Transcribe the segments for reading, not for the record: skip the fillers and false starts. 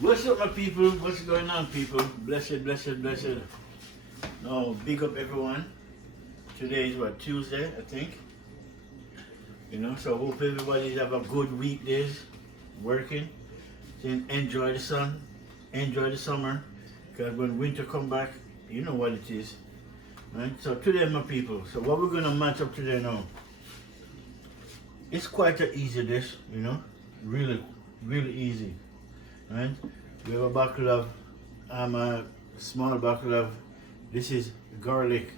What's up, my people? What's going on, people? Blessed, blessed, blessed. No, big up everyone. Today is what, Tuesday, I think. You know, so hope everybody have a good weekdays working. Then enjoy the sun, enjoy the summer. Because when winter come back, you know what it is. Right? So today, my people, so what we're gonna match up today now. It's quite an easy dish, you know. Really, really easy. Right? We have a bottle of, a small bottle of, this is garlic.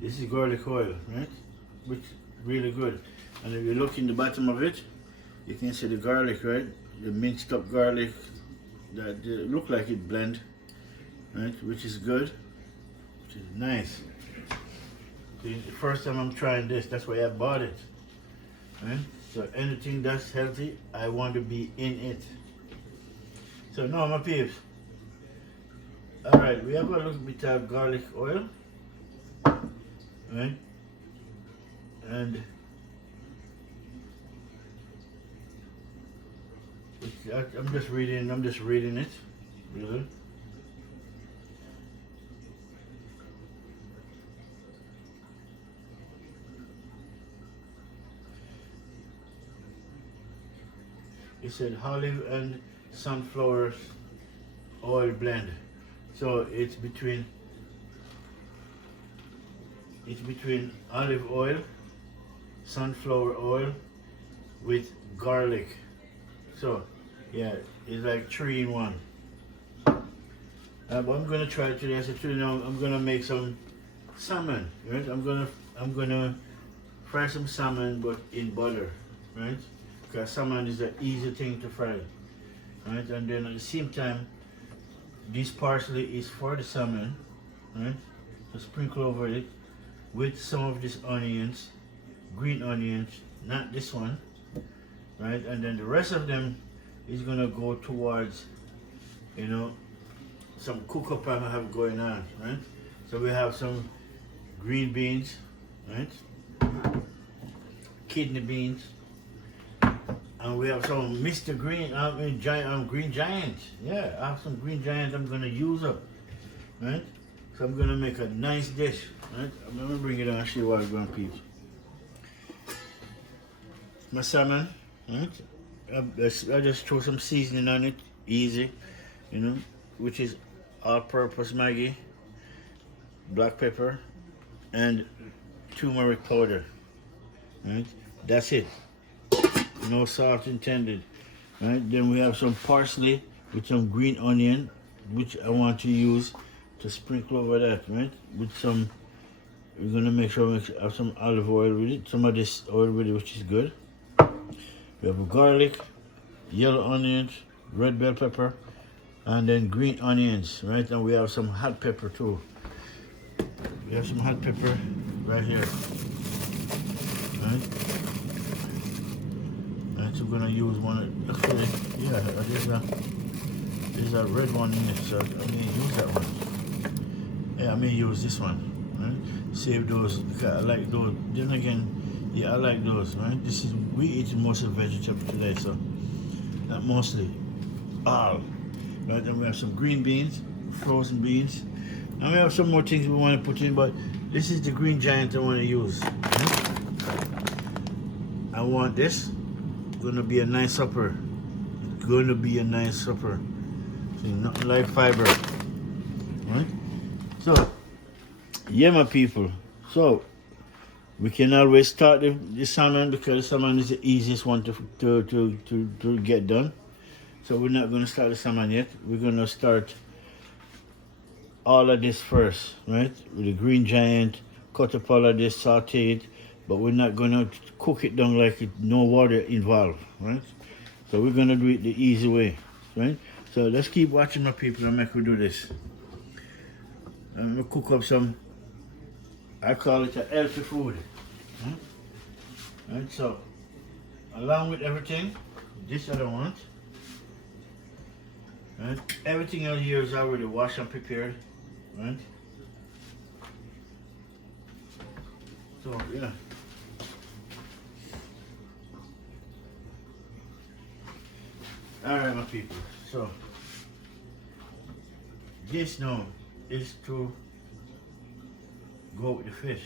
This is garlic oil, right? Which really good. And if you look in the bottom of it, you can see the garlic, right? The minced up garlic that look like it blend, right? Which is good, which is nice. See, the first time I'm trying this, that's why I bought it, right? So anything that's healthy, I want to be in it. So now, my peeps, all right, we have a little bit of garlic oil, right? And I'm just reading it, really. It said olive and sunflower oil blend. So it's between olive oil, sunflower oil with garlic. So yeah, it's like 3 in 1. But I'm gonna try it today. So today now I'm gonna make some salmon, right? I'm gonna fry some salmon, but in butter, right? Because salmon is an easy thing to fry, right? And then at the same time, this parsley is for the salmon, right? So sprinkle over it with some of these onions, green onions, not this one, right? And then the rest of them is gonna go towards, you know, some cook up I have going on, right? So we have some green beans, right? Kidney beans. And we have some Mr. Green, Green Giant. Yeah, I have some Green Giant I'm gonna use up, right? So I'm gonna make a nice dish, right? I'm gonna bring it on and show you what I'm gonna piece. My salmon, right? I just throw some seasoning on it, easy, you know, which is all-purpose Maggi, black pepper, and turmeric powder, right? That's it. No salt intended, right? Then we have some parsley with some green onion, which I want to use to sprinkle over that, right? With some, we're gonna make sure we have some olive oil with it, some of this oil with it, which is good. We have garlic, yellow onions, red bell pepper, and then green onions, right? And we have some hot pepper too. We have some hot pepper right here, right? So we're gonna use one. Actually, yeah, there's a red one in it, so I may use that one. Yeah, I may use this one. Right? Save those because I like those. Then again, yeah, I like those. Right? This is we eat mostly vegetable today, so not mostly, all. Right? And we have some green beans, frozen beans, and we have some more things we want to put in. But this is the Green Giant I want to use. Right? I want this. Gonna be a nice supper. It's going to be a nice supper. See, nothing like fiber, right? So, yeah, my people. So, we can always start the salmon because salmon is the easiest one to get done. So we're not gonna start the salmon yet. We're gonna start all of this first, right? With the Green Giant, cut up all of this, saute it. But we're not gonna cook it down like it, no water involved, right? So we're gonna do it the easy way, right? So let's keep watching, my people, and make we do this. I'm gonna cook up some, I call it a healthy food. Right? So along with everything, this I don't want. Right? Everything else here is already washed and prepared, right? So yeah. All right, my people. So This now is to go with the fish.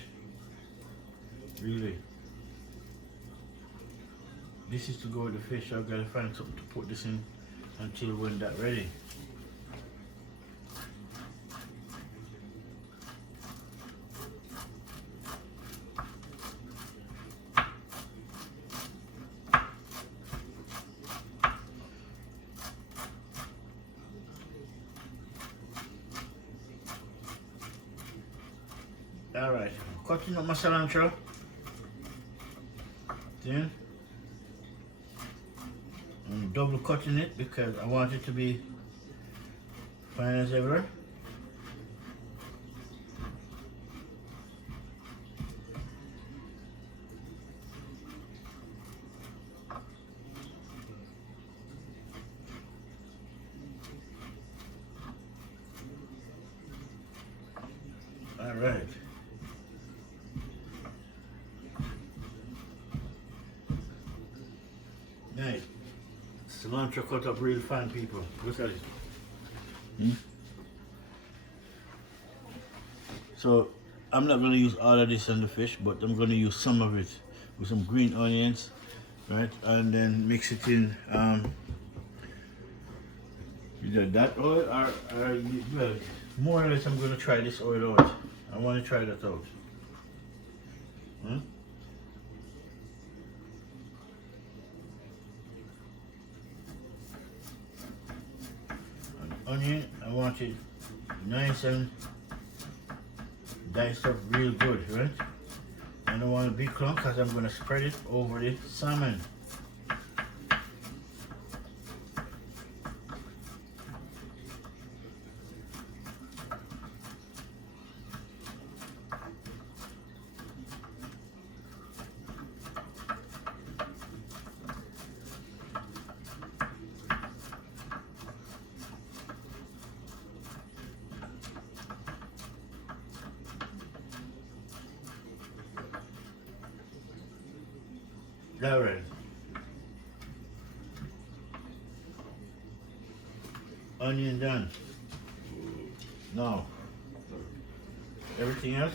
Really. This is to go with the fish. I've got to find something to put this in until when that's ready. Alright, cutting up my cilantro. Then I'm double cutting it because I want it to be fine as ever. Alright. Nice. Cilantro cut up real fine, people. Look at it. So I'm not going to use all of this on the fish, but I'm going to use some of it with some green onions, right? And then mix it in either that oil or well, more or less I'm going to try this oil out. I want to try that out. Onion, I want it nice and diced up real good, right? I don't want a big clump because I'm going to spread it over the salmon. Alright. Onion done. Now, everything else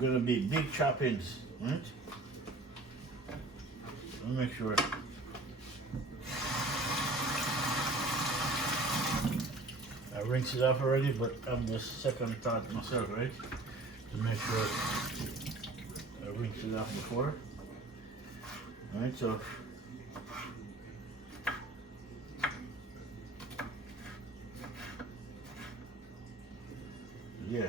gonna be big choppings, right? Let me make sure. I rinsed it off already, but I'm just second thought myself, right? To make sure I rinsed it off before. Alright, so yeah.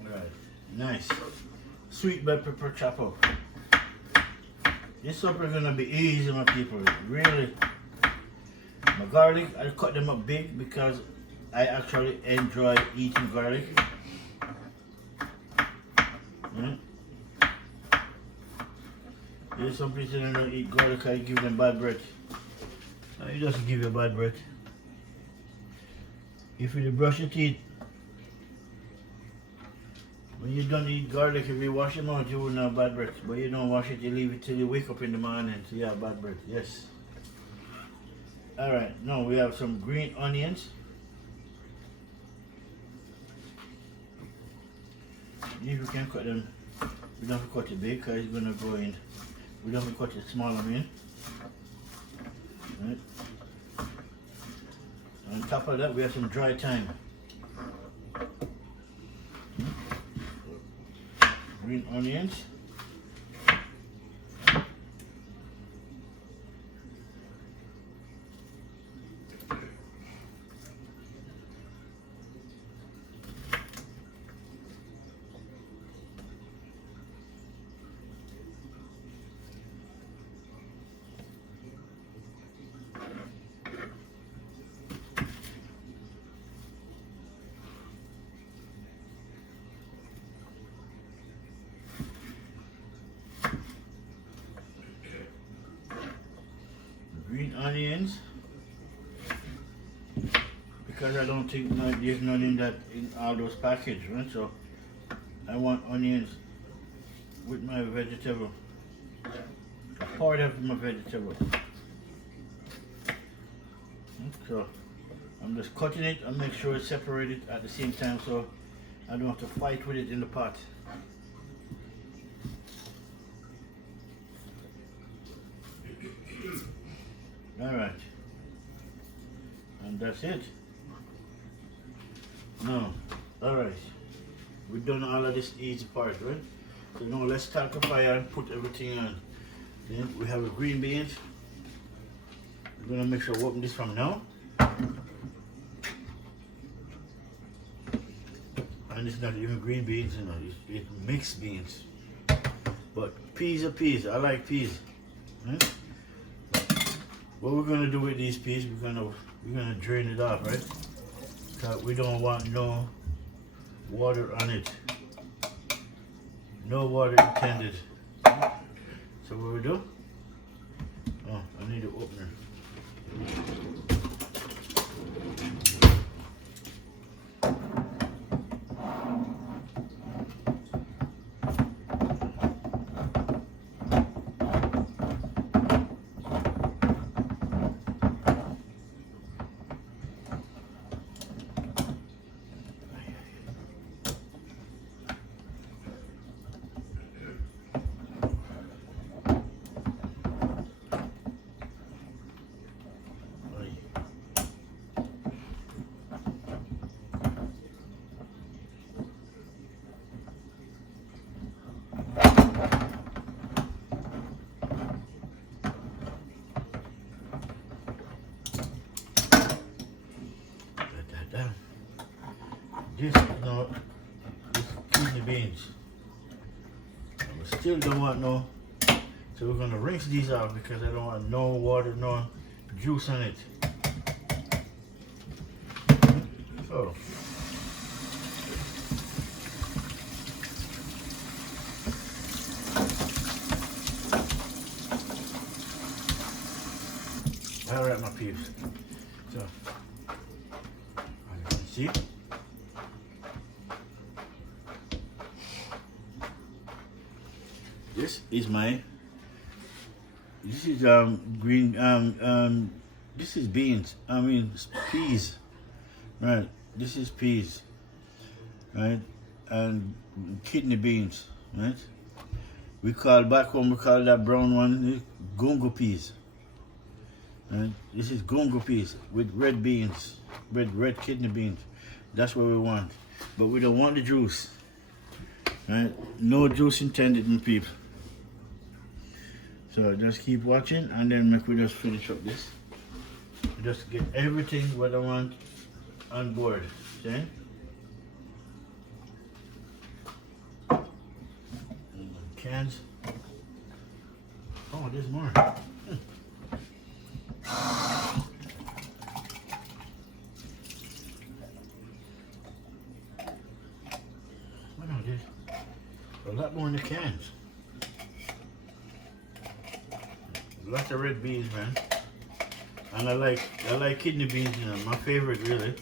Alright, nice. Sweet bell pepper chop up. This supper is gonna be easy, my people. Really. My garlic, I cut them up big because I actually enjoy eating garlic. There's some people that don't eat garlic, I give them bad breath. No, it doesn't give you bad breath. If you brush your teeth, when you don't eat garlic, if you wash them out, you wouldn't have bad breath. But you don't wash it, you leave it till you wake up in the morning, so you have bad breath. Yes. Alright, now we have some green onions. If you can cut them, we don't have to cut it big because it's going to go in. We don't have to cut it small, I mean. Right. On top of that, we have some dry thyme. Green onions. Green onions, because I don't think there's none in that in all those packages, right? So I want onions with my vegetable. Part of my vegetable. So I'm just cutting it and make sure it's separated at the same time so I don't have to fight with it in the pot. Alright. And that's it. Now, alright. We've done all of this easy part, right? So now let's start the fire and put everything on. Then we have the green beans. We're gonna make sure we open this from now. And it's not even green beans, you know, it's mixed beans. But peas are peas. I like peas. Right? What we're gonna do with these peas, we're gonna drain it off, right? Because we don't want no water on it. No water intended. So what we do? Oh, I need an opener. This is not kidney beans. We still don't want no, so we're gonna rinse these out because I don't want no water, no juice on it. So alright, my peeps. So as you can see, this is green, this is beans, I mean peas, right? This is peas, right? And kidney beans, right? We call back home, we call that brown one gungo peas, right? This is gungo peas with red beans, red kidney beans. That's what we want, but we don't want the juice, right? No juice intended, my people. So just keep watching and then we just finish up this. Just get everything what I want on board. See? Cans. Oh, there's more. What are this? A lot more in the cans. Lots of red beans, man. And I like kidney beans, you know, my favorite really.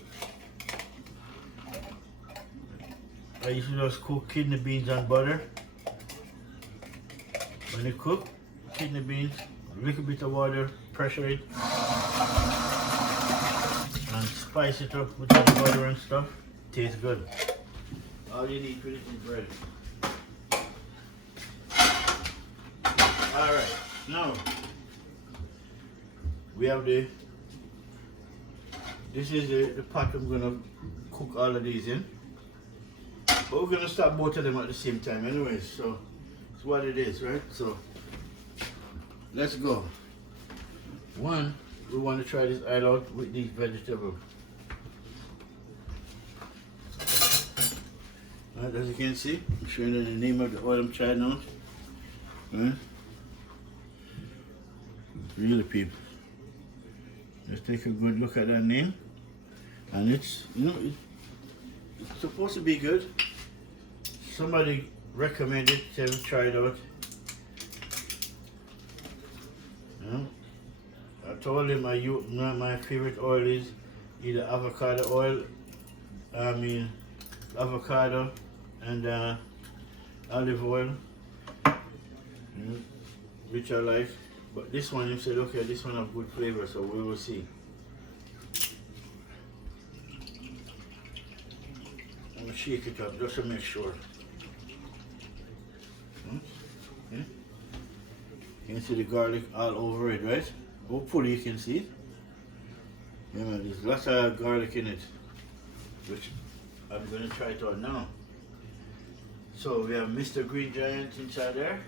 I used to just cook kidney beans on butter. When you cook kidney beans, a little bit of water, pressure it, and spice it up with the butter and stuff. Tastes good. All you need for this is bread. Alright, now we have this is the pot I'm gonna cook all of these in. But we're gonna start both of them at the same time anyways, so it's what it is, right? So let's go. One, we want to try this aisle out with these vegetables. Right, as you can see, I'm showing you the name of the oil I'm trying out. Right? Really, people. Let's take a good look at that name. And it's, you know, it's supposed to be good. Somebody recommended to try it out. You know, I told him my favorite oil is either avocado oil, avocado and olive oil, which I like. But this one, you said, okay, this one have good flavor, so we will see. I'm gonna shake it up just to make sure. Okay. You can see the garlic all over it, right? Hopefully you can see it. Yeah, man, there's lots of garlic in it, which I'm gonna try it out now. So we have Mr. Green Giant inside there.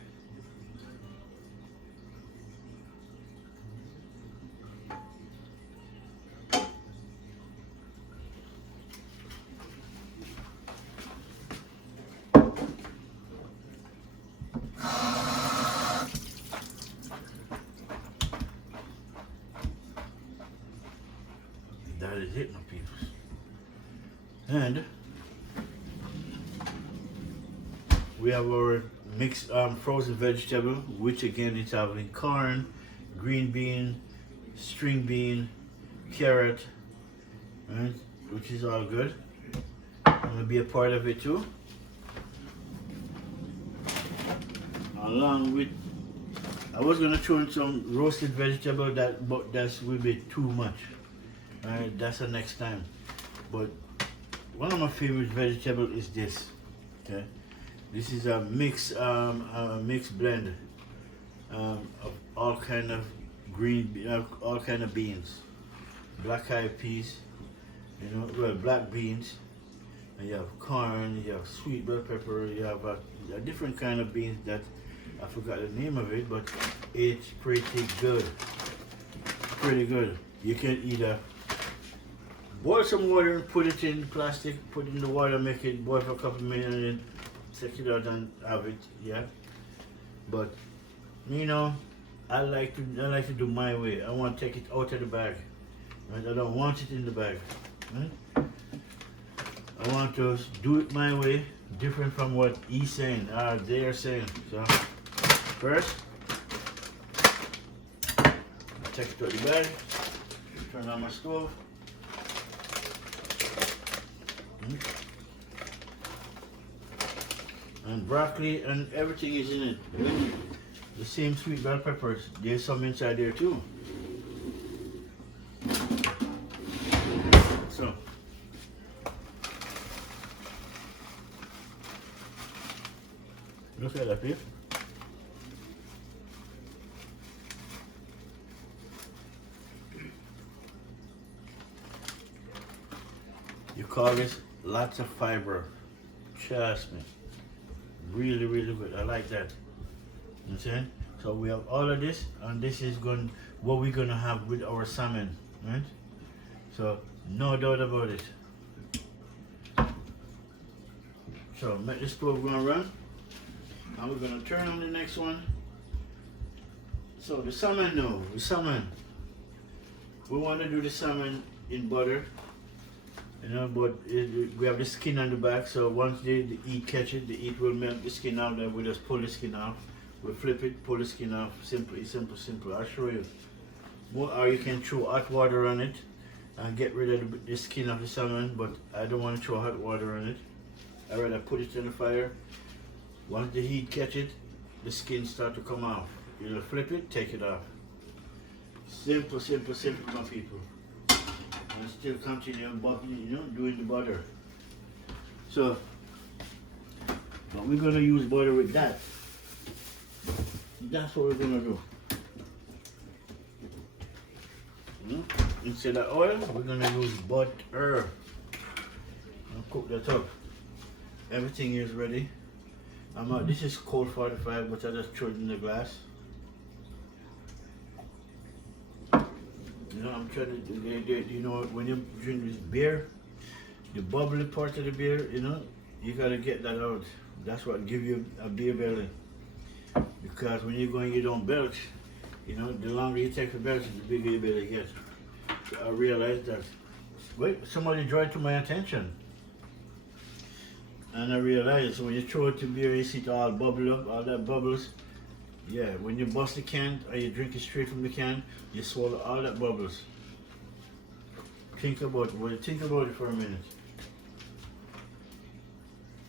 That is it, my people. And we have our mixed frozen vegetable, which again is having corn, green bean, string bean, carrot, right? Which is all good. I'm gonna be a part of it too. Along with, I was gonna throw in some roasted vegetable, but that will be too much. Alright, that's the next time. But one of my favorite vegetables is this. Okay, this is a mixed blend of all kind of all kind of beans, black eyed peas, black beans, and you have corn, you have sweet bell pepper, you have a different kind of beans that I forgot the name of it, but it's pretty good. Pretty good. You can either boil some water, put it in plastic, put it in the water, make it boil for a couple of minutes, and then take it out and have it. Yeah. But I like to do my way. I want to take it out of the bag. Right? I don't want it in the bag. Right? I want to do it my way, different from what he's saying, or they are saying. So first, I take it out of the bag, turn on my stove. And broccoli and everything is in it. The same sweet bell peppers, there's some inside there too. So look at that here. You call this lots of fiber. Trust me. Really, really good. I like that. You know what I'm saying? So we have all of this, and this is what we're gonna have with our salmon, right? So no doubt about it. So make the stove gonna run, and we're gonna turn on the next one. So the salmon now, we want to do the salmon in butter. But we have the skin on the back, so once the heat catch it, the heat will melt the skin out, then we just pull the skin off. We flip it, pull the skin off. Simple. I'll show you. Or you can throw hot water on it and get rid of the skin of the salmon, but I don't want to throw hot water on it. I'd rather put it in the fire. Once the heat catch it, the skin start to come off. You'll flip it, take it off. Simple, my people. And still continue doing the butter. So, but we're gonna use butter with that. That's what we're gonna do. Instead of oil, we're gonna use butter. And cook that up. Everything is ready. This is cold 45, but I just throw it in the glass. I'm trying to do, when you drink this beer, the bubbly part of the beer, you gotta get that out. That's what gives you a beer belly. Because when you're going, you don't belch, the longer you take the belch, the bigger your belly gets. So I realized that, somebody drew it to my attention. And I realized when you throw it to beer, you see it all bubble up, all that bubbles. Yeah, when you bust the can or you drink it straight from the can, you swallow all that bubbles. think about it. Well, think about it for a minute.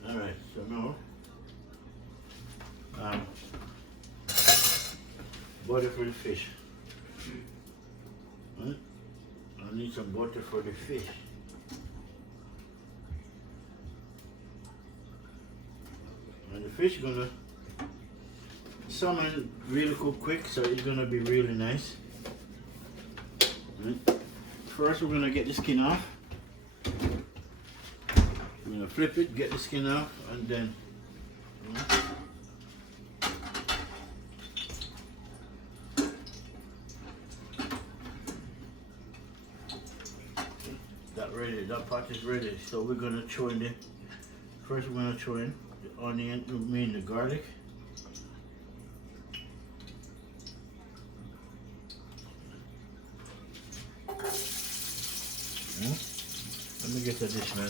Alright, so now butter for the fish. Right? I need some butter for the fish. And the fish gonna salmon really cook quick, so it's gonna be really nice. Right? First we're gonna get the skin off. We're gonna flip it, get the skin off, and then that pot is ready. So we're gonna throw in first we're gonna throw in the onion, the garlic. Let me get the dish, man.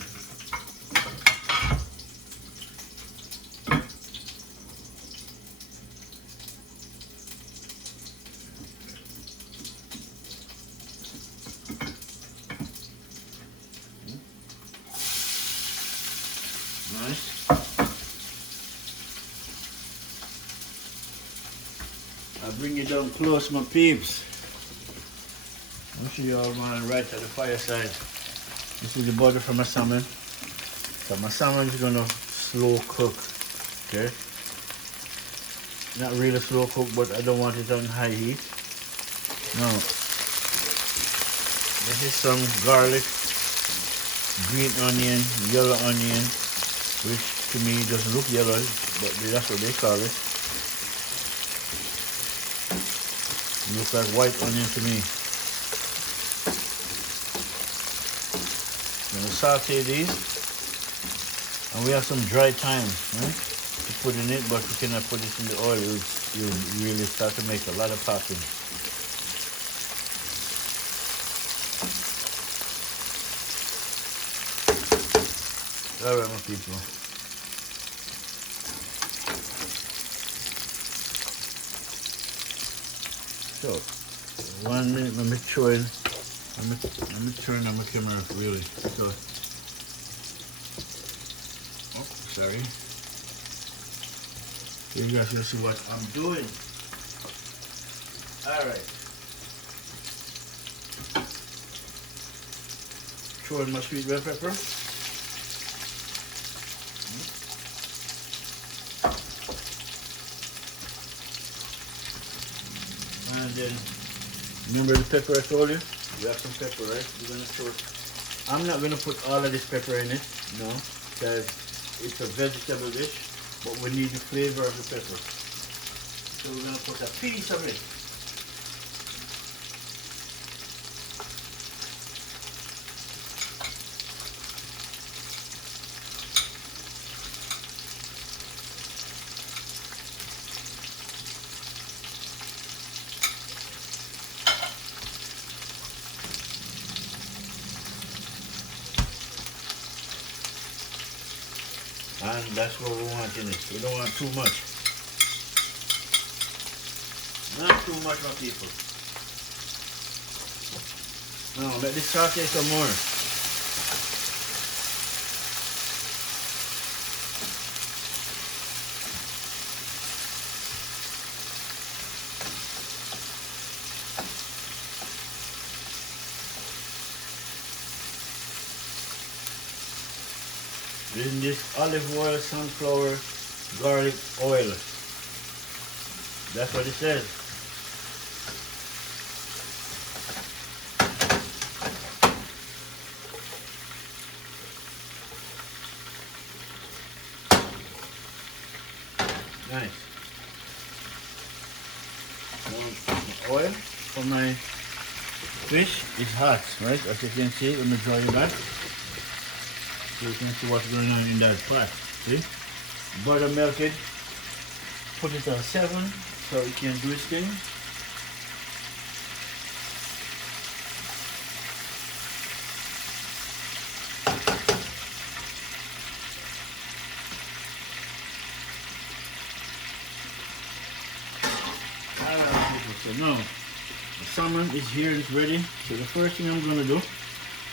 Nice. I'll bring you down close, my peeps. I'll show you all, man, right at the fireside. This is the butter for my salmon. So my salmon is gonna slow cook, okay? Not really slow cook, but I don't want it on high heat. Now, this is some garlic, green onion, yellow onion, which to me doesn't look yellow, but that's what they call it. It looks like white onion to me. I'm gonna saute these, and we have some dry thyme, right, to put in it, but we cannot put it in the oil. You really start to make a lot of popping. All right, my people. So, 1 minute, let me throw in. Let me turn on my camera really. So, oh, sorry. So you guys will see what I'm doing. Alright. Throw in my sweet bell pepper. And then, remember the pepper I told you? You have some pepper, right? You're gonna throw it. I'm not gonna put all of this pepper in it, no, because it's a vegetable dish, but we need the flavor of the pepper. So we're gonna put a piece of it. And that's what we want in it. We don't want too much. Not too much, my people. Now let this saute some more. In this olive oil, sunflower, garlic oil. That's what it says. Nice. Now, oil for my fish is hot, right? As you can see, let me draw you back. So you can see what's going on in that pot. See? Butter melted. Put it on 7 so it can do its thing. Alright, so now the salmon is here, it's ready. So the first thing I'm gonna do,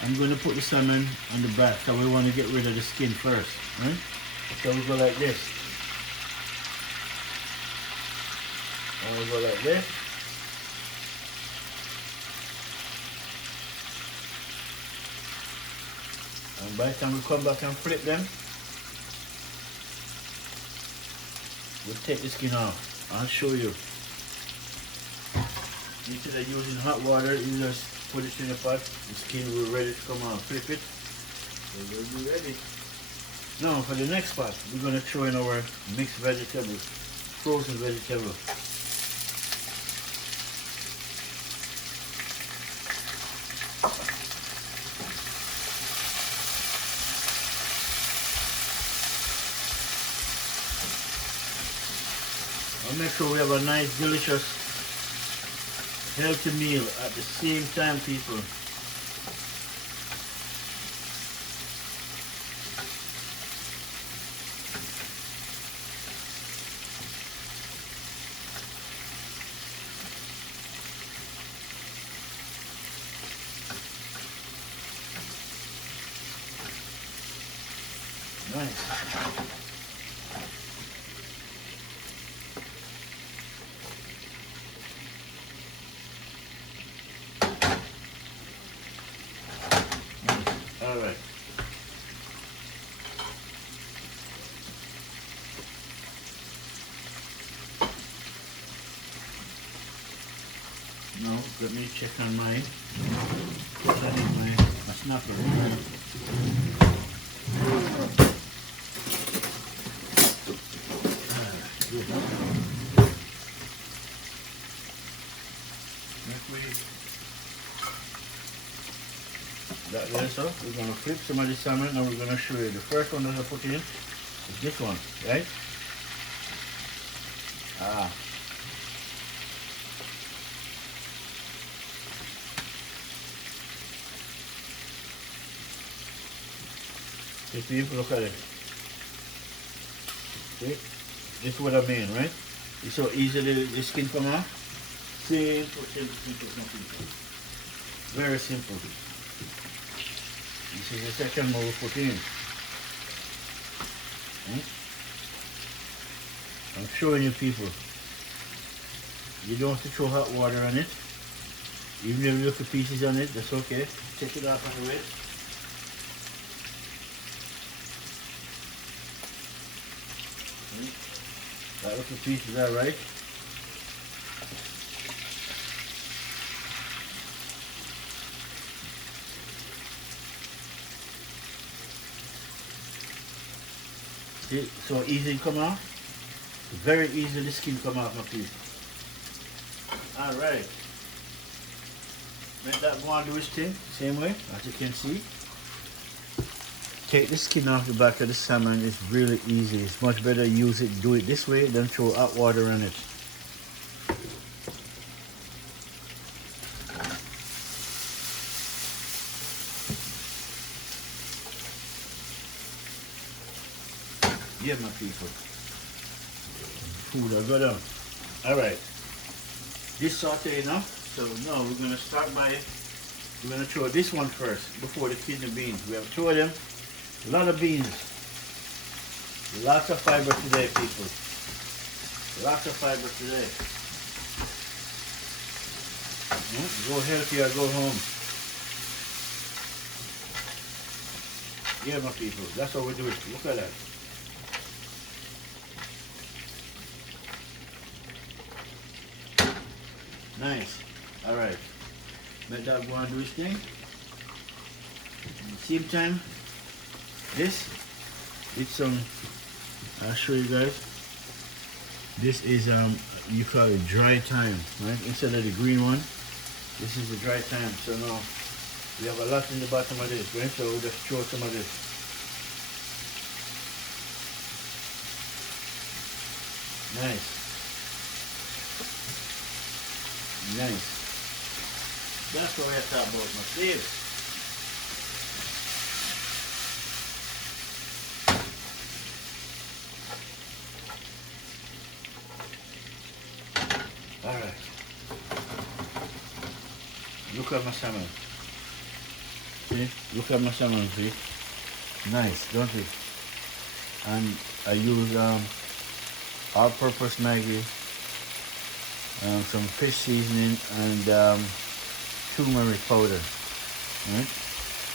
I'm going to put the salmon on the back, so we want to get rid of the skin first, right? So we go like this. And we go like this. And by the time we come back and flip them, we'll take the skin off. I'll show you. Instead of using hot water, you just put it in the pot. The skin will be ready to come out. Flip it. So we'll be ready. Now for the next part, we're going to throw in our mixed vegetables, frozen vegetables. I'll make sure we have a nice, delicious, healthy meal at the same time, people. Nice. All right. Now let me check on my snapper. That there, so we're going to flip some of the salmon and we're going to show you. The first one that I put in is this one, right? See people, look at it. See? This is what I mean, right? It's so easy the skin come off. Simple, simple, simple, simple. Very simple. This is the second one we put in. I'm showing you people. You don't have to throw hot water on it. Even if you look at pieces on it, that's okay. Take it off on the way. That little piece is alright. See, so easy to come off. Very easy the skin come off, my people. Alright. Let that go on do its thing, same way, as you can see. Take the skin off the back of the salmon. It's really easy. It's much better use it, do it this way than throw hot water on it. Yeah, my people. Food I got on. Alright. This saute enough. So now we're gonna start by throw this one first before the kidney beans. We have two of them. A lot of beans. Lots of fiber today, people. Lots of fiber today. Go healthy or go home. Yeah, my people. That's how we do it. Look at that. Nice. Alright. Let that go and do its thing. At the same time, this with some, I'll show you guys. This is you call it dry thyme, right? Instead of the green one, this is the dry thyme. So now we have a lot in the bottom of this, right? So we'll just throw some of this. Nice. Nice. That's what I thought about my sleeves. Alright. Look at my salmon. See, look at my salmon, see? Nice, don't it? And I use all-purpose Maggi, some fish seasoning, and turmeric powder. Right?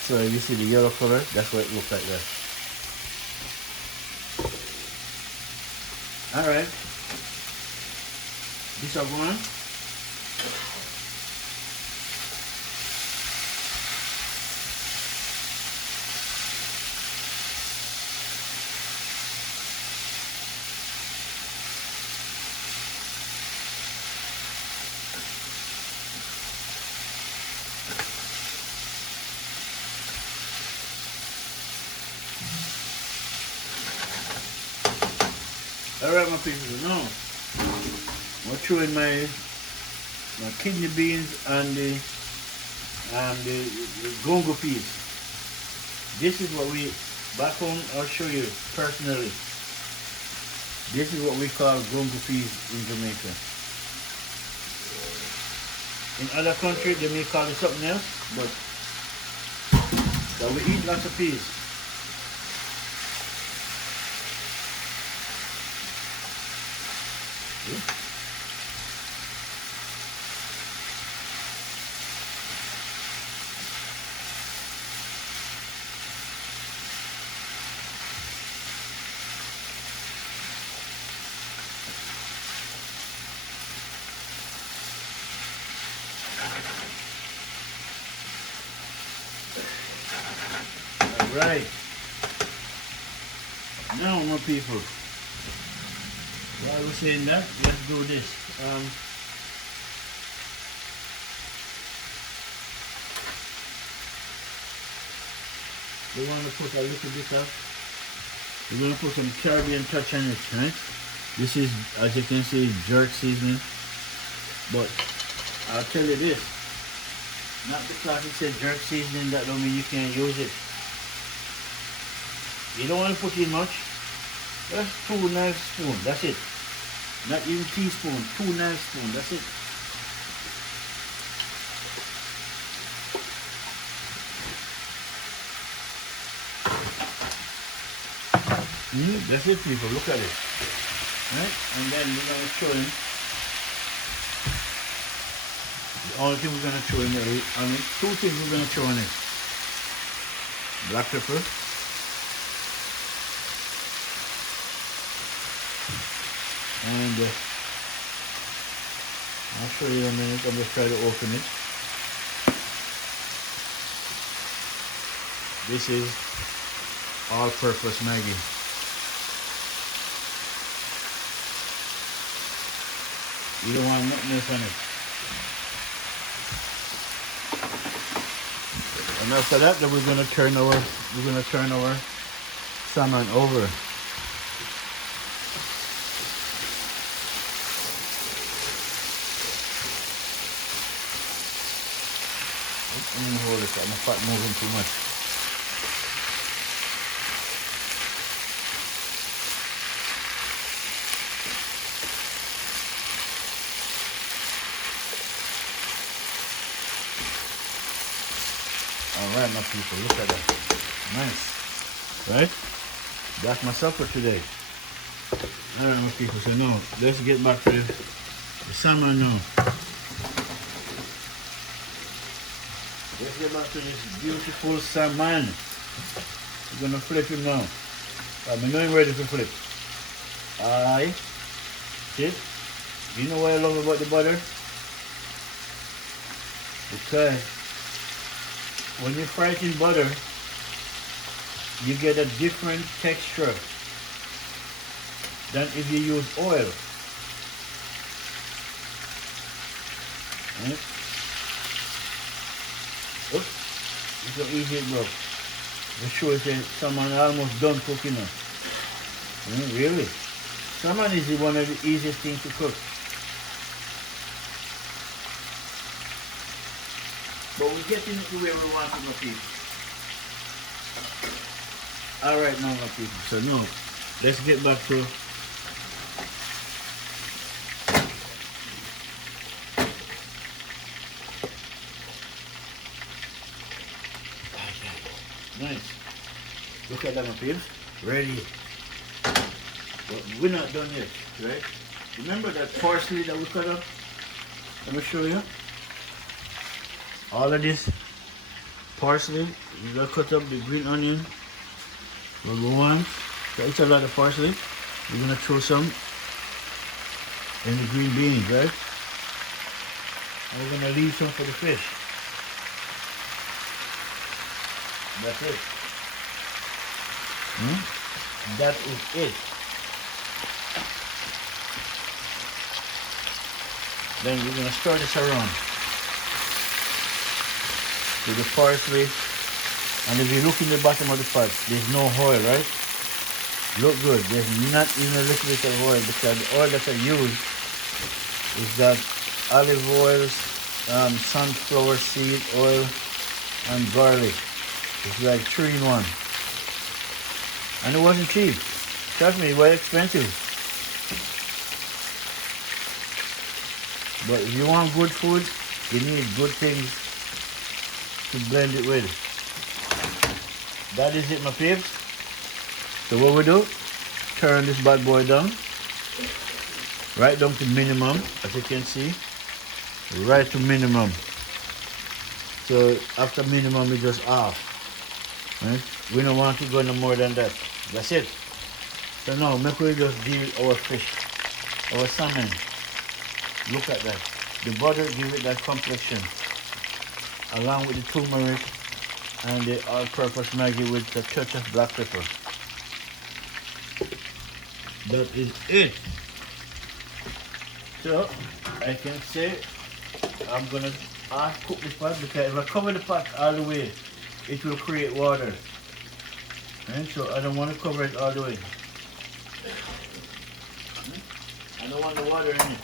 So you see the yellow color? That's what it looks like that. Alright. This are going. Alright, my people, now I'm throwing my kidney beans and the gongo peas. This is what we, back home I'll show you personally. This is what we call gongo peas in Jamaica. In other countries they may call it something else, but we eat lots of peas. Right. Now, my people, while we're saying that, let's do this. We want to put a little bit of, we're going to put some Caribbean touch on it, right? This is, as you can see, jerk seasoning. But I'll tell you this, not because it says jerk seasoning, that don't mean you can't use it. You don't want to put in much. Just 2 knife spoons, that's it. Not even teaspoon, 2 knife spoons, that's it. That's it, people, look at it. Right? And then we're going to throw in, the only thing we're going to throw in there, I mean, 2 things we're going to throw in it. Black pepper. And I'll show you in a minute. I'm just trying to open it. This is all-purpose Maggi. You don't want nothing else on it. And after that, then we're gonna turn our salmon over. I'm gonna hold it, I'm not moving too much. Alright, my people, look at that. Nice. Right? That's my supper today. Alright, my people, so now, let's get back to the salmon now. Let's get back to this beautiful salmon. We're gonna flip him now. I'm not ready to flip. Aye. See? You know what I love about the butter? Because when you fry it in butter, you get a different texture than if you use oil. Right? Oops, it's so easy it broke. The show is salmon almost done cooking now. Really? Salmon is one of the easiest things to cook. But we're getting it the way we want it, my people. Alright now, my people. So now, let's get back to Look at that, my peeps. Ready. But we're not done yet, right? Remember that parsley that we cut up? Let me show you. All of this parsley, you gotta cut up the green onion. Number one, so it's a lot of parsley. We're gonna throw some in the green beans, right? And we're gonna leave some for the fish. That's it. That is it. Then we're gonna stir this around with the parsley. And if you look in the bottom of the pot, there's no oil, right? Look good. There's not even a little bit of oil because the oil that I use is that olive oil, sunflower seed oil, and garlic. It's like 3 in 1. And it wasn't cheap. Trust me, it was expensive. But if you want good food, you need good things to blend it with. That is it, my peeps. So what we do, turn this bad boy down. Right down to minimum, as you can see. Right to minimum. So after minimum, it's just off. Right? We don't want to go no more than that. That's it. So now, make we just deal our fish, our salmon. Look at that. The butter give it that complexion, along with the turmeric and the all-purpose Maggi with a touch of black pepper. That is it. So I can say I'm gonna cook this pot because if I cover the pot all the way, it will create water. And so I don't want to cover it all the way. I don't want the water in it.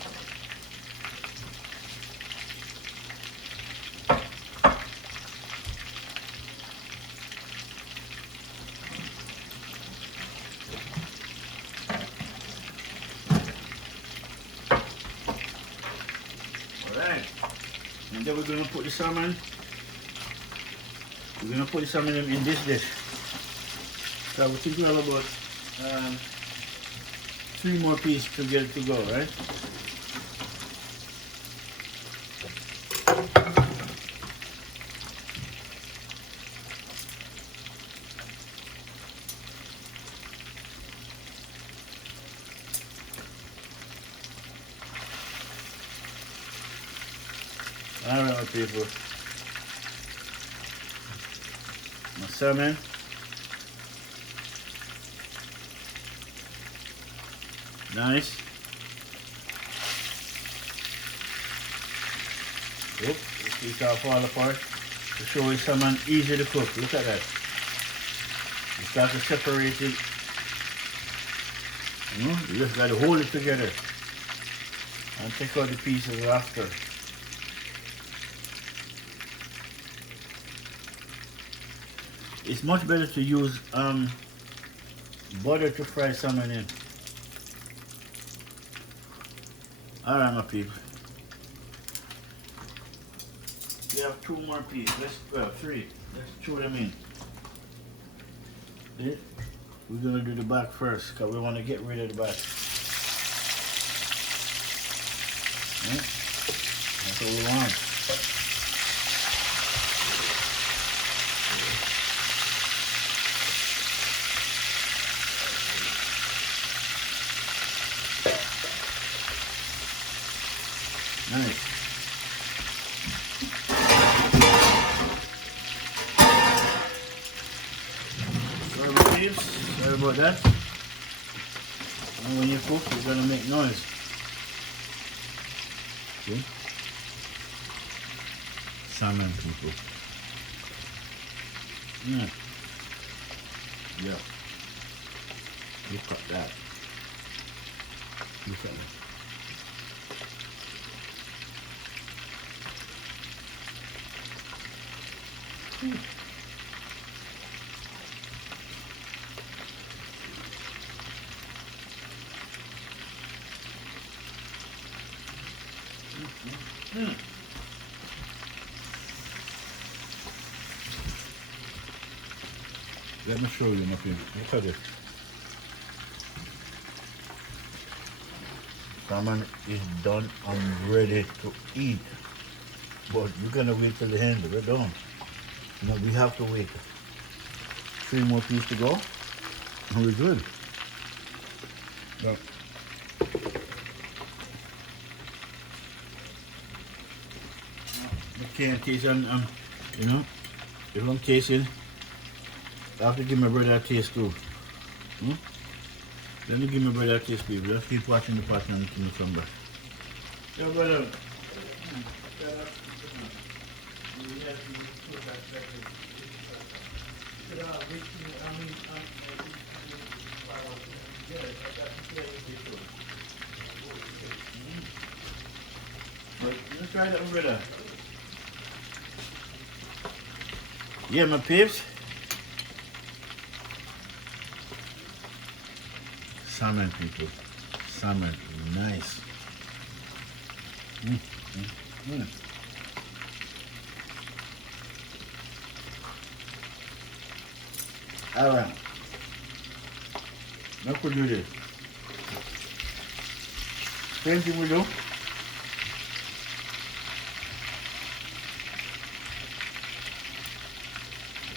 Alright. And then we're going to put the salmon. We're going to put the salmon in this dish. So we think we have about 3 more pieces to get it to go, right? Alright, people. My salmon. Nice. Oop, this piece all fall apart. To show you salmon easy to cook. Look at that. You start to separate it. You just got to hold it together and take out the pieces after. It's much better to use butter to fry salmon in. Alright, my people. We have 2 more pieces. Well, 3. Let's throw them in. Yeah. We're gonna do the back first because we want to get rid of the back. Yeah. That's what we want. Nice. Sorry about this. Sorry about that. And when you cook, you're gonna make noise. See? Salmon, people. Yeah. Yeah. Look at that. Look at it. Let me show you my people. Look at this. Salmon is done and ready to eat. But you're gonna wait till the end. We're done. No, we have to wait. 3 more pieces to go. And we're good. Yep. I can't taste you know, if I'm tasting, I have to give my brother a taste too. Hmm? Let me give my brother a taste, people. Let's keep watching the pattern and keep some back. Yeah, brother. Let's try that, brother. Yeah, my peeps. Salmon, people. Salmon. Nice. Alright. Now we do this. Same thing we do.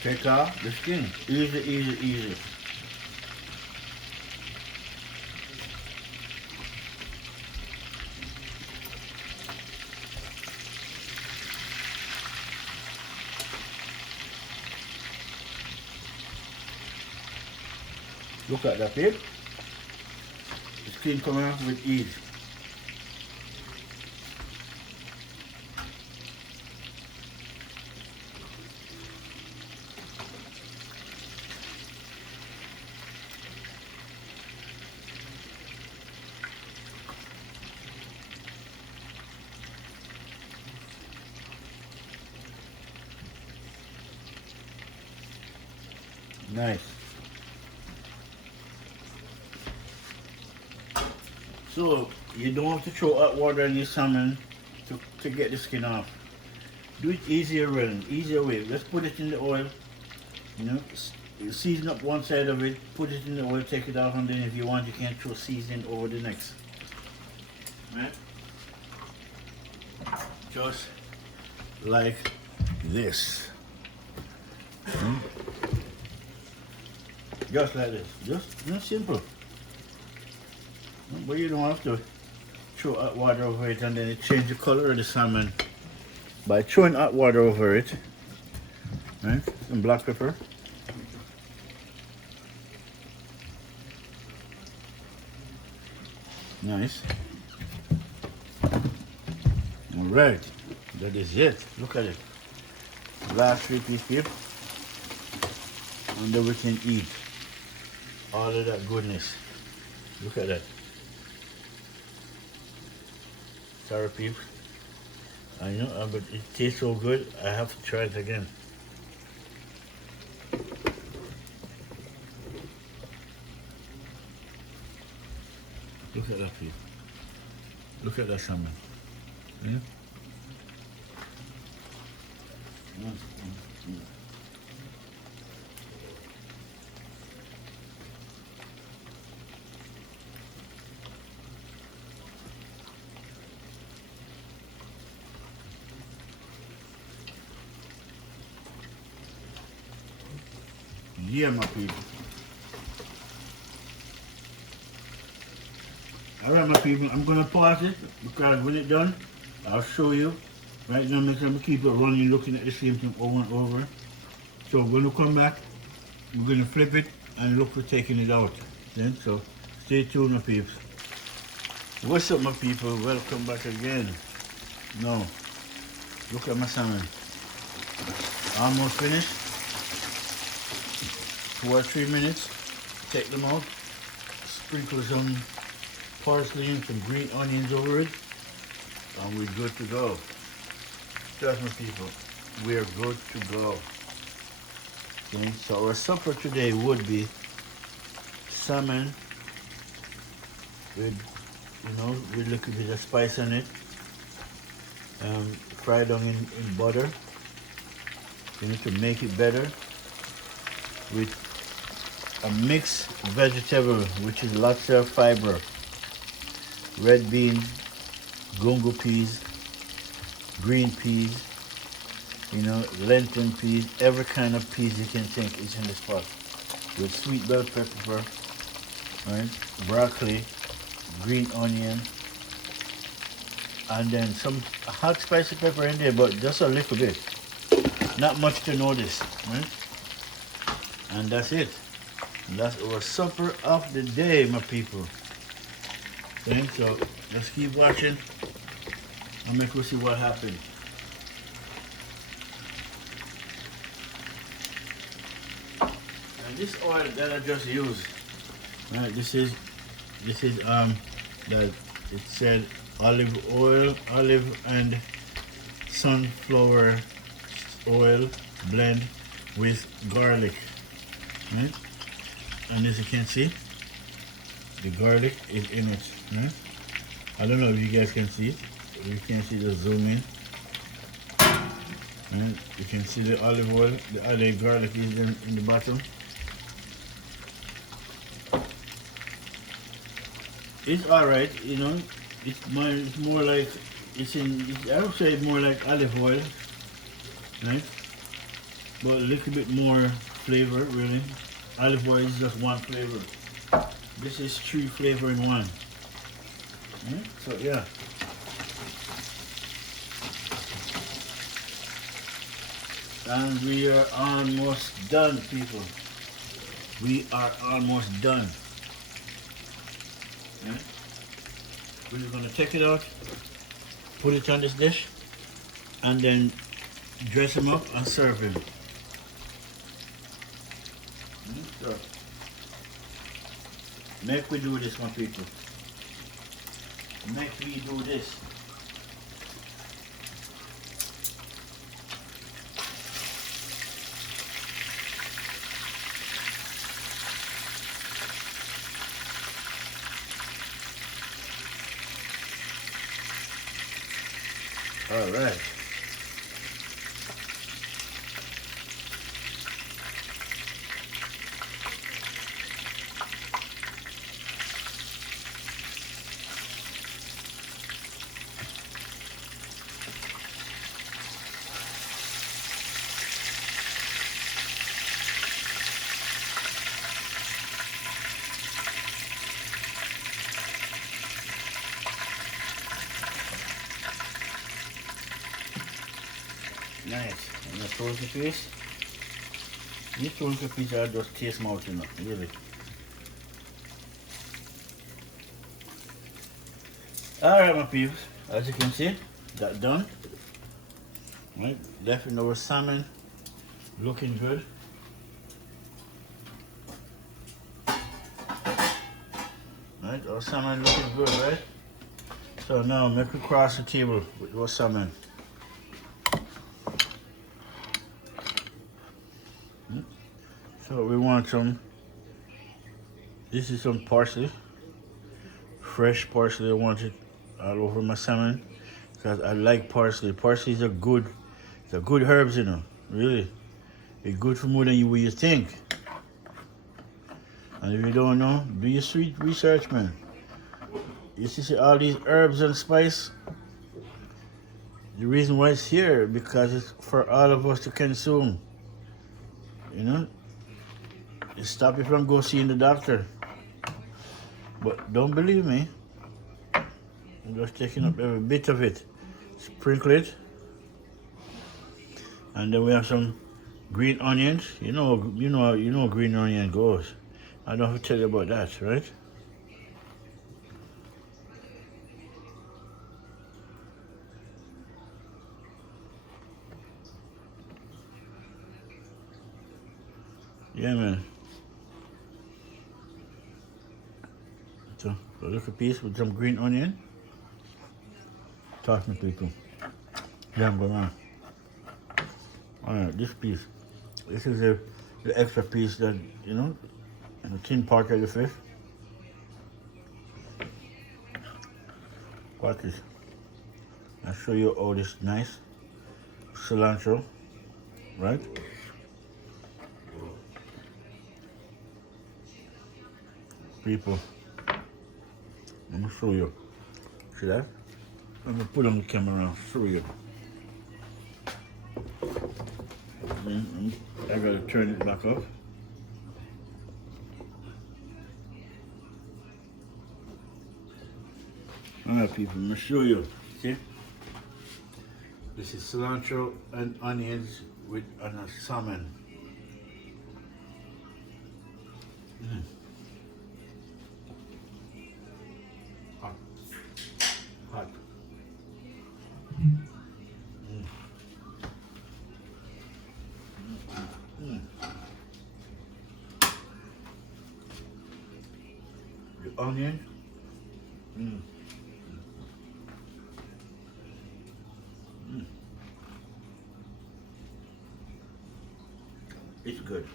Take off the skin. Easy, easy, easy. Look at that, babe. The skin coming off with ease. Nice. So you don't have to throw hot water in your salmon to get the skin off. Do it easier way. Let's put it in the oil. You know, season up one side of it, put it in the oil, take it off, and then if you want, you can throw seasoning over the next. Right? Just like this. Just like this. Just simple. But you don't have to throw hot water over it and then it change the color of the salmon by throwing hot water over it. Right? Some black pepper. Nice. Alright. That is it. Look at it. Last 3 pieces here. And then we can eat all of that goodness. Look at that. Sorry, people. I know, but it tastes so good, I have to try it again. Look at that, people. Look at that salmon. Yeah? Yeah, my people. Alright, my people, I'm going to pause it because when it's done, I'll show you. Right now, I'm going to keep it running, looking at the same thing over and over. So when we come back, we're going to flip it and look for taking it out. Then, so stay tuned, my peeps. What's up, my people? Welcome back again. Now, look at my salmon. Almost finished. 2 or 3 minutes. Take them out. Sprinkle some parsley and some green onions over it. And we're good to go. Trust me, people. We're good to go. Okay, so our supper today would be salmon with, with a little bit of spice on it. Fried on in butter. You need to make it better with a mixed vegetable, which is lots of fiber. Red beans, gungo peas, green peas, lentil peas, every kind of peas you can think is in this pot. With sweet bell pepper, right? Broccoli, green onion, and then some hot spicy pepper in there, but just a little bit. Not much to notice, right? And that's it. That's our supper of the day, my people. Okay, so let's keep watching and make we see what happened. And this oil that I just used, right? This is that it said olive oil, olive and sunflower oil blend with garlic, right? And as you can see, the garlic is in it, right? I don't know if you guys can see it. If you can see, the zoom in. Right? You can see the olive oil, the other garlic is in the bottom. It's alright, It's more like I would say more like olive oil, right? But a little bit more flavor, really. Olive oil is just one flavor. This is 3 flavor in one. So yeah. And we are almost done, people. We are almost done. We're gonna take it out, put it on this dish, and then dress him up and serve him. So, make we do this, my people. Make we do this. All right. Nice. And the toast piece. This toast piece are just taste mouth, really. Alright, my peeps. As you can see, that done. Right, left in our salmon looking good. Right, our salmon looking good, right? So now make we cross the table with our salmon. So we want this is some parsley, fresh parsley. I want it all over my salmon because I like parsley. Parsley is a good herbs, really. It's good for more than you think. And if you don't know, do your sweet research, man. You see all these herbs and spice. The reason why it's here because it's for all of us to consume. It stop you from go seeing the doctor. But don't believe me. I'm just taking up every bit of it. Sprinkle it. And then we have some green onions. You know green onion goes. I don't have to tell you about that, right? Yeah, man. So, a little piece with some green onion. Toss me, people. Yeah, I'm going. Alright, this piece. This is the extra piece that, in the thin part of the fish. Watch this. I'll show you all this nice cilantro, right? people. Let me show you. See that? Let me put on the camera and show you. I gotta turn it back up. Alright people, I'm gonna show you. See? This is cilantro and onions with a salmon. Hot. Hot. The onion. It's good.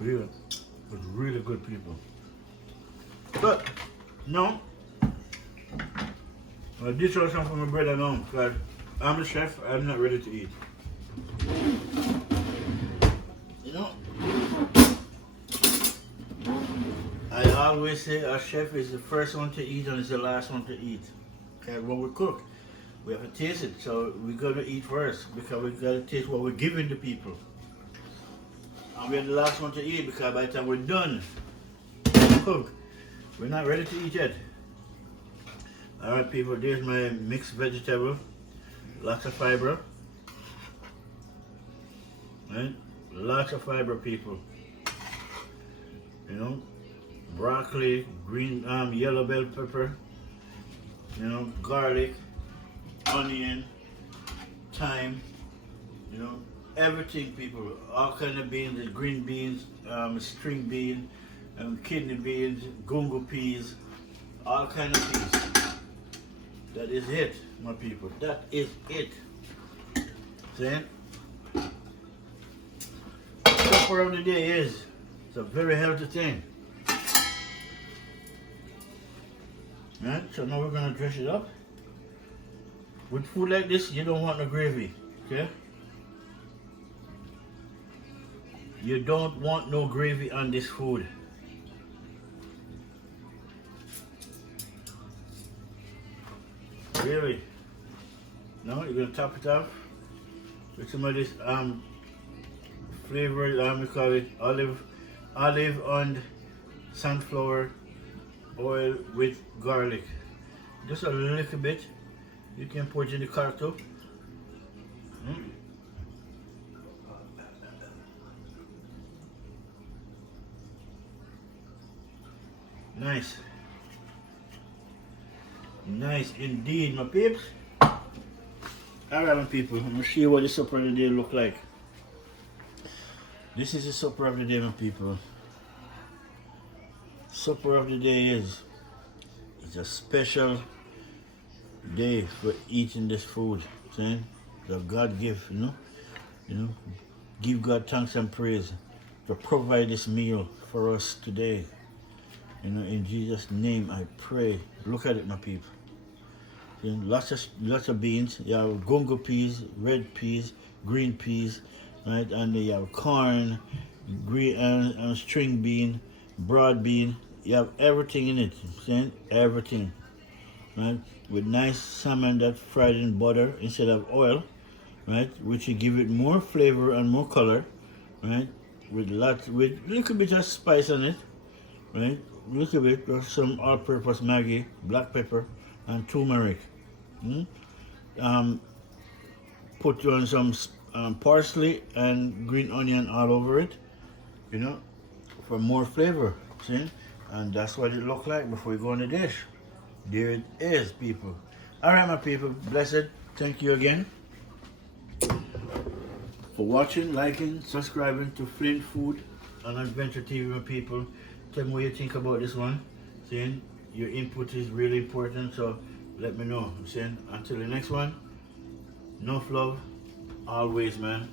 Really, it's really good, people. But no, this was something for my brother now, because I'm the chef. I'm not ready to eat. You know, I always say a chef is the first one to eat and is the last one to eat. Okay, when we cook, we have to taste it. So we gotta eat first because we gotta taste what we're giving the people. And we're the last one to eat because by the time we're done cook, we're not ready to eat yet. Alright people, there's my mixed vegetable. Lots of fiber. Right? Lots of fiber, people. You know, broccoli, green yellow bell pepper, you know, garlic, onion, thyme, you know, everything, people. All kind of beans, the green beans, string bean, kidney beans, gungo peas, all kind of peas. That is it, my people. That is it. See? Supper of the day is, it's a very healthy thing. Right? So now we're gonna dress it up. With food like this, you don't want no gravy, okay? You don't want no gravy on this food. Really? No, you're gonna top it off with some of this flavored, we call it olive and sunflower oil with garlic. Just a little bit. You can put it in the car too. Nice. Nice indeed, my peeps. Alright, my people, I'm gonna show you what the supper of the day look like. This is the supper of the day, my people. Supper of the day is, it's a special day for eating this food, see? That God give, you know, give God thanks and praise to provide this meal for us today. You know, in Jesus' name I pray. Look at it, my people. See? Lots of beans. You have gungo peas, red peas, green peas, right? And then you have corn, green and string bean, broad bean. You have everything in it. See? Everything. Right? With nice salmon that fried in butter instead of oil, right? Which will give it more flavor and more color, right? With little bit of spice on it, right? Little bit of some all-purpose Maggi, black pepper, and turmeric. Put on some parsley and green onion all over it, you know, for more flavor. See? And that's what it looked like before we go in the dish. There it is, people. Alright, my people, blessed. Thank you again for watching, liking, subscribing to Flint Food and Adventure TV, my people. Tell me what you think about this one. Saying your input is really important, so let me know. I'm saying until the next one, enough love, always, man.